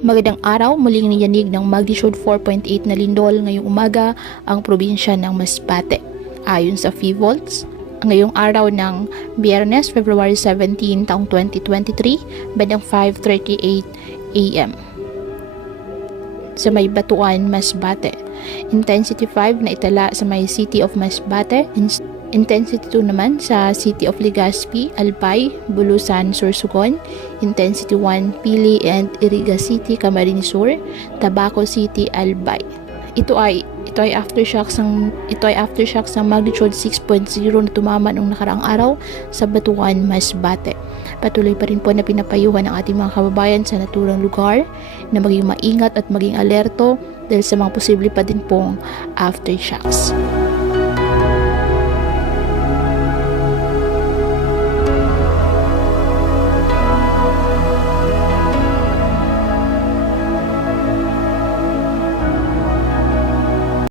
Magandang araw, muling niyanig ng magnitude 4.8 na lindol ngayong umaga ang probinsya ng Masbate. Ayon sa PHIVOLTS, ngayong araw ng Biyernes, February 17, taong 2023, bandang 5:38 AM. Sa may Batuan, Masbate. Intensity 5 na itala sa may City of Masbate. Intensity 2 naman sa City of Legazpi, Albay, Bulusan, Sorsogon. Intensity 1, Pili and Iriga City, Camarines Sur, Tabaco City, Albay. Ito ay aftershocks ng magnitude 6.0 na tumama noong nakaraang araw sa Batuan, Masbate. Patuloy pa rin po na pinapayuhan ng ating mga kababayan sa naturang lugar na maging maingat at maging alerto dahil sa mga posible pa din pong aftershocks.